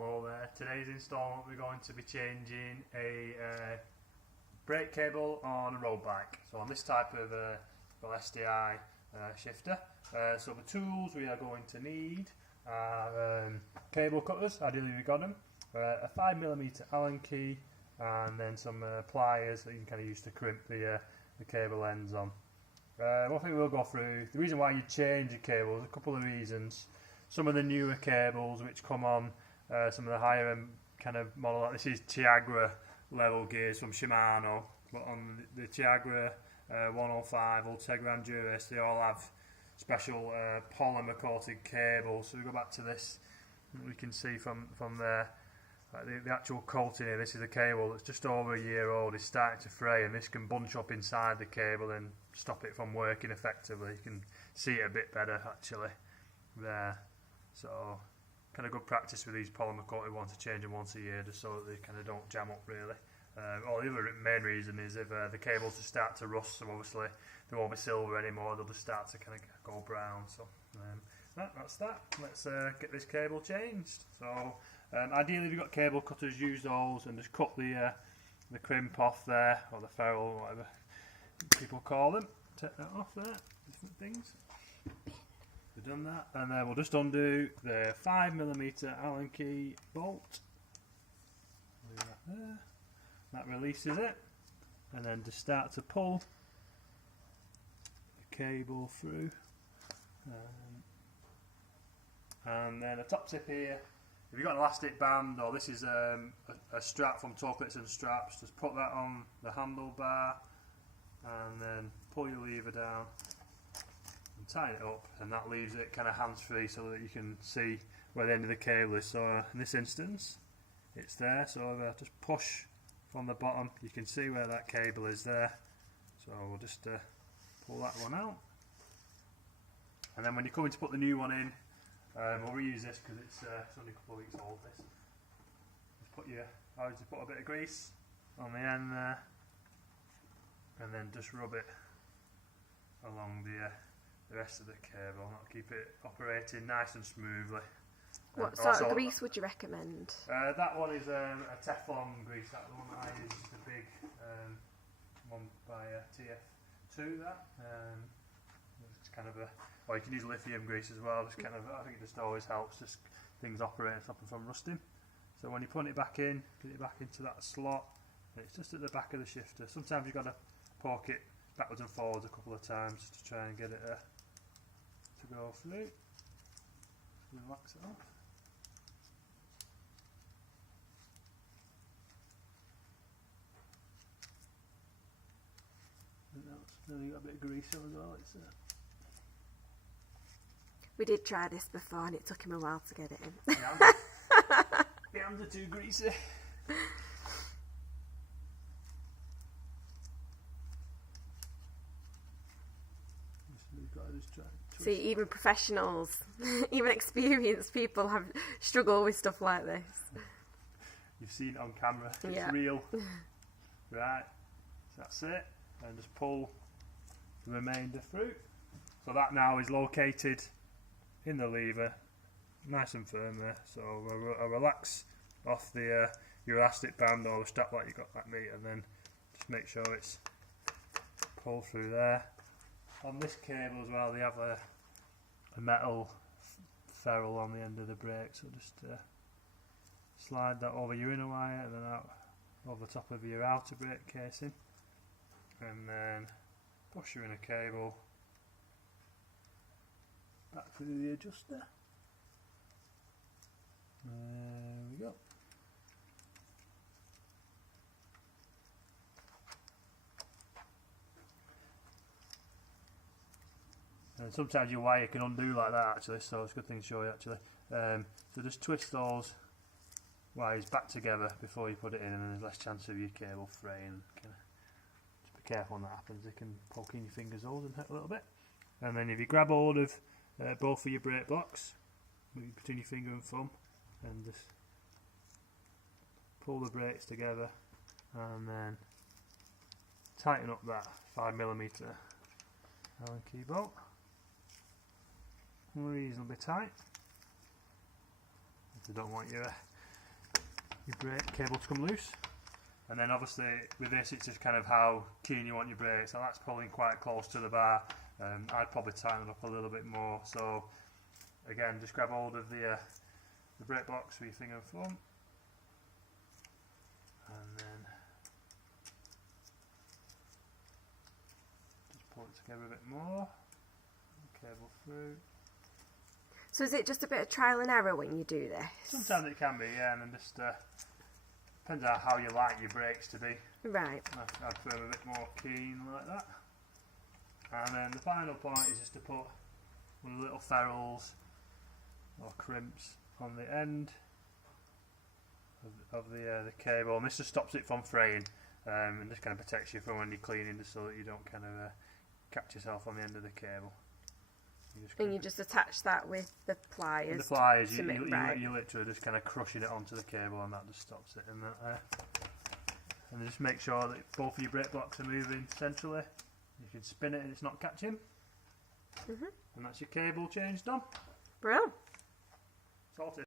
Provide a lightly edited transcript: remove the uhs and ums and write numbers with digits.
Hello there. Today's instalment we're going to be changing a brake cable on a road bike. So on this type of SDI shifter. So the tools we are going to need are cable cutters, ideally we got them, a 5mm Allen key, and then some pliers that you can kind of use to crimp the cable ends on. One thing we'll go through, the reason why you change a cable, there's a couple of reasons. Some of the newer cables which come on some of the higher end kind of model, like this is Tiagra level gears from Shimano, but on the Tiagra 105, Ultegra and Duris, they all have special polymer coated cables. So we go back to this, we can see from there, like the actual coating here. This is a cable that's just over a year old, it's starting to fray, and this can bunch up inside the cable and stop it from working effectively. You can see it a bit better actually there. So kind of good practice with these polymer coated ones to change them once a year, just so that they kind of don't jam up really. Or the other main reason is if the cables just start to rust, so obviously they won't be silver anymore, they'll just start to kind of go brown. So that's that. Let's get this cable changed. So ideally if you've got cable cutters, use those and just cut the crimp off there, or the ferrule, whatever people call them. Take that off there, different things. We've done that, and then we'll just undo the 5mm Allen key bolt. Do that there. That releases it, and then just start to pull the cable through. And then a top tip here, if you've got an elastic band, or this is a strap from Toe Clips and Straps, just put that on the handlebar and then pull your lever down and tighten it up, and that leaves it kind of hands free so that you can see where the end of the cable is. So in this instance it's there, so if I just push from the bottom you can see where that cable is there. So we'll just pull that one out, and then when you're coming to put the new one in, we'll reuse this because it's only a couple of weeks old. This I always put a bit of grease on the end there, and then just rub it along the rest of the cable, and that'll keep it operating nice and smoothly. What sort of grease would you recommend? That one is a Teflon grease. That one I use is the big one by TF2. It's kind of or you can use lithium grease as well. Just kind of, I think it just always helps. Just things operate and stop them from rusting. So when you put it back in, get it back into that slot. It's just at the back of the shifter. Sometimes you've got to poke it backwards and forwards a couple of times to try and get it to go through. Relax it off. Then you got a bit of grease on as well. We did try this before and it took him a while to get it in. The hands are too greasy. See, even professionals, even experienced people have struggled with stuff like this. You've seen it on camera, it's yeah. Real. Right, so that's it, and just pull the remainder through. So that now is located in the lever, nice and firm there. So I'll relax off the your elastic band or the strap like you got like me, and then just make sure it's pulled through there. On this cable as well, they have a metal ferrule on the end of the brake, so just slide that over your inner wire and then out over the top of your outer brake casing, and then push your inner cable back through the adjuster. There we go. And sometimes your wire can undo like that actually, so it's a good thing to show you actually. So just twist those wires back together before you put it in, and there's less chance of your cable fraying. Just be careful when that happens, it can poke in your fingers holes and hurt a little bit. And then if you grab hold of both of your brake blocks between your finger and thumb, and just pull the brakes together, and then tighten up that 5mm Allen key bolt reasonably tight. If you don't want your your brake cable to come loose. And then obviously with this it's just kind of how keen you want your brakes, so that's pulling quite close to the bar. I'd probably tighten it up a little bit more, so again just grab hold of the brake box with your finger and thumb, and then just pull it together a bit more, cable through. So is it just a bit of trial and error when you do this? Sometimes it can be, yeah, and then just depends on how you like your brakes to be. Right. I'd put them a bit more keen like that. And then the final point is just to put one of the little ferrules or crimps on the end of the cable, and this just stops it from fraying, and just kind of protects you from when you're cleaning, just so that you don't kind of catch yourself on the end of the cable. You just attach that with the pliers. With the pliers, to you literally just kind of crushing it onto the cable, and that just stops it. And just make sure that both of your brake blocks are moving centrally. You can spin it and it's not catching. And that's your cable change done. Brilliant. Sorted.